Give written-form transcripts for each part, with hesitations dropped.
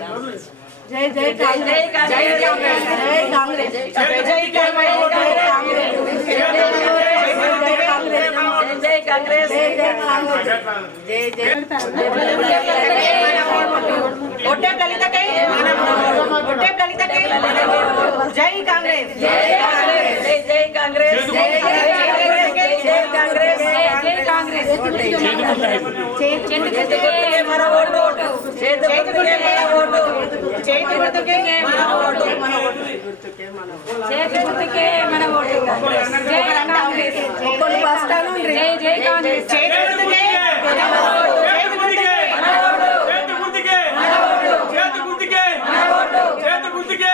కాంగ్రెస్ జై జై కాంగ్రెస్ జై కాంగ్రెస్ జై కాంగ్రెస్ జై కాంగ్రెస్ జై కాంగ్రెస్ జై జై ఒట్టే దళితకై ఒట్టే దళితకై జై కాంగ్రెస్ జై కాంగ్రెస్ జై కాంగ్రెస్ జై కాంగ్రెస్ చేతుకే మన ఓటు చేతుకే మన ఓటు చేతుకే మన ఓటు చేతుకే మన ఓటు జై కాంగ్రెస్ ఒక్కరు వస్తాను జై జై కాంగ్రెస్ చేతుకే మన ఓటు చేతుకే మన ఓటు చేతుకే చేతుకే చేతుకే చేతుకే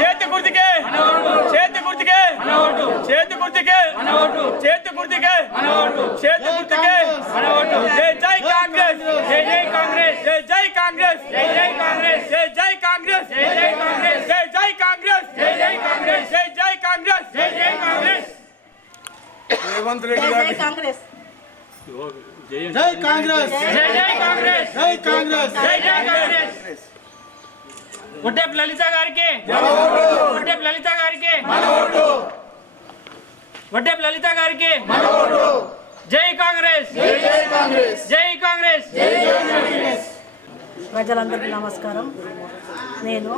చేతి గుర్తుకే చేతి గుర్తుకే చేతి గుర్తుకే చేతి గుర్తుకే చేతి గుర్తుకే జై జై కాంగ్రెస్ జై జై కాంగ్రెస్ జై జై కాంగ్రెస్ జై జై కాంగ్రెస్ జై జై కాంగ్రెస్ జై జై కాంగ్రెస్ జై జై కాంగ్రెస్ జై జై కాంగ్రెస్ జై జై కాంగ్రెస్ జై జై కాంగ్రెస్ రేవంత్ రెడ్డి గారు కాంగ్రెస్ జై కాంగ్రెస్ జై జై కాంగ్రెస్ జై కాంగ్రెస్ జై జై కాంగ్రెస్ ఒట్టే లలిత గారికి ఒట్టే లలిత గారికి ఒట్టే లలిత గారికి జై కాంగ్రెస్ జై కాంగ్రెస్ జై కాంగ్రెస్ ప్రజలందరికీ నమస్కారం. నేను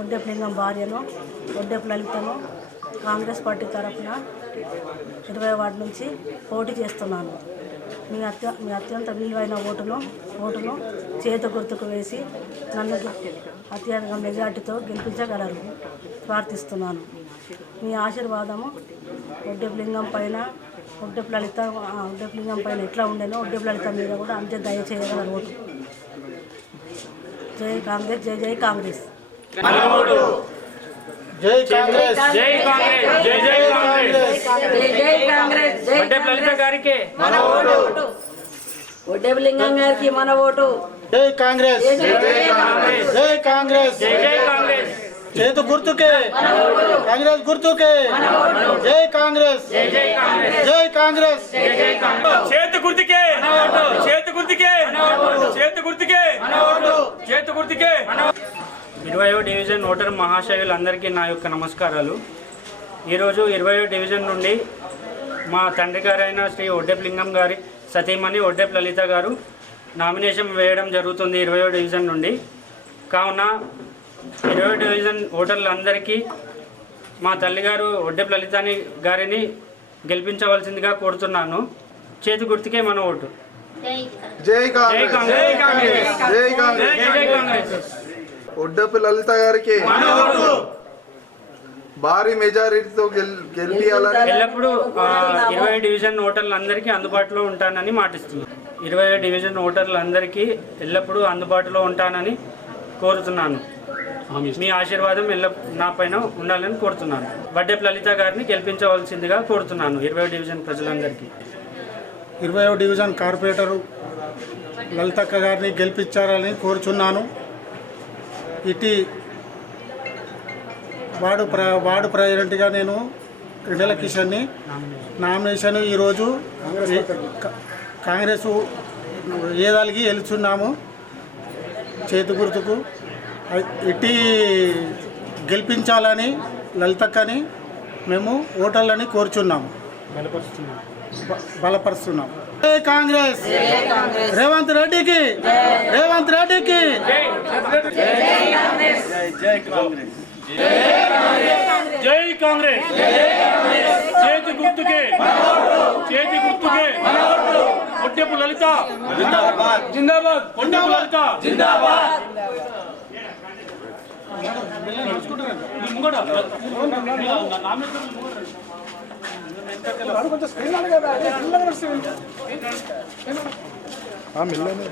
ఒడ్డెపు లింగం భార్యను ఒడ్డెపు లలితను కాంగ్రెస్ పార్టీ తరఫున 20 వార్డు నుంచి పోటీ చేస్తున్నాను. మీ అత్యంత విలువైన ఓటును చేతి గుర్తుకు వేసి నన్ను అత్యధిక మెజార్టీతో గెలిపించగలరు ప్రార్థిస్తున్నాను. మీ ఆశీర్వాదము ఒడ్డెపు లింగం పైన ఒడ్డెపు లింగం పైన ఎట్లా ఉండేనో ఒడ్డెపు లలిత మీద కూడా అంతే దయచేయగలరు ఓటు. జై కాంగ్రెస్ జై జై కాంగ్రెస్ జై కాంగ్రెస్ జై కాంగ్రెస్ జై జై కాంగ్రెస్ జై కాంగ్రెస్ ఒట్టే లలిత గారికి మన ఓటు ఒడ్డెపు లింగం గారికి మన ఓటు జై కాంగ్రెస్ జై కాంగ్రెస్ జై జై కాంగ్రెస్ చేతు గుర్తుకే కాంగ్రెస్ గుర్తుకే జై కాంగ్రెస్ జై జై కాంగ్రెస్ జై కాంగ్రెస్ జై జై కాంగ్రెస్ చేతి గుర్తుకే చేతి గుర్తుకే చేతి గుర్తుకే చేతి గుర్తుకే 20వ డివిజన్ ఓటర్ మహాశయులందరికీ నా యొక్క నమస్కారాలు. ఈరోజు 20వ డివిజన్ నుండి మా తండ్రి గారైన శ్రీ ఒడ్డెపు లింగం గారి సతీమణి ఒడ్డెపు లలిత గారు నామినేషన్ వేయడం జరుగుతుంది 20వ డివిజన్ నుండి. కావున 20వ డివిజన్ ఓటర్లందరికీ మా తల్లిగారు ఒడ్డెపు లలిత గారిని గెలిపించవలసిందిగా కోరుతున్నాను. చేతి గుర్తుకే మన ఓటు. జై జై కాంగ్రెస్ జై కాంగ్రెస్ జై జై కాంగ్రెస్ ఒడ్డెపు లలిత గారికి భారీ మెజారిటీతో గెలిపియాలని ఎల్లప్పుడూ 20 డివిజన్ ఓటర్లందరికీ అందుబాటులో ఉంటానని మాటిస్తున్నాను. 20 డివిజన్ ఓటర్లందరికీ ఎల్లప్పుడూ అందుబాటులో ఉంటానని కోరుతున్నాను. మీ ఆశీర్వాదం నా పైన ఉండాలని కోరుతున్నాను. ఒడ్డెపు లలిత గారిని గెలిపించవలసిందిగా కోరుతున్నాను 20 డివిజన్ ప్రజలందరికీ. 20వ డివిజన్ కార్పొరేటరు లలితక్క గారిని గెలిపించాలని కోరుచున్నాను. ఇటీ వార్డు ప్రెసిడెంట్గా నేను రెండెల కిషన్ని నామినేషన్ ఈరోజు కాంగ్రెస్ ఏదాలికి గెలుచున్నాము. చేతి గుర్తుకు ఇటీ గెలిపించాలని లలితక్కని మేము ఓటర్లని కోరుచున్నాము, బలపరుస్తున్నాం. జై కాంగ్రెస్ రేవంత్ రెడ్డికి రేవంత్ రెడ్డికి జై కాంగ్రెస్ చేతి గుర్తుకే చేతి గుర్తుకే ఒడ్డెపు లలిత జిందాబాద్ ఒడ్డెపు లలిత జిందాబాద్. మిల్లనే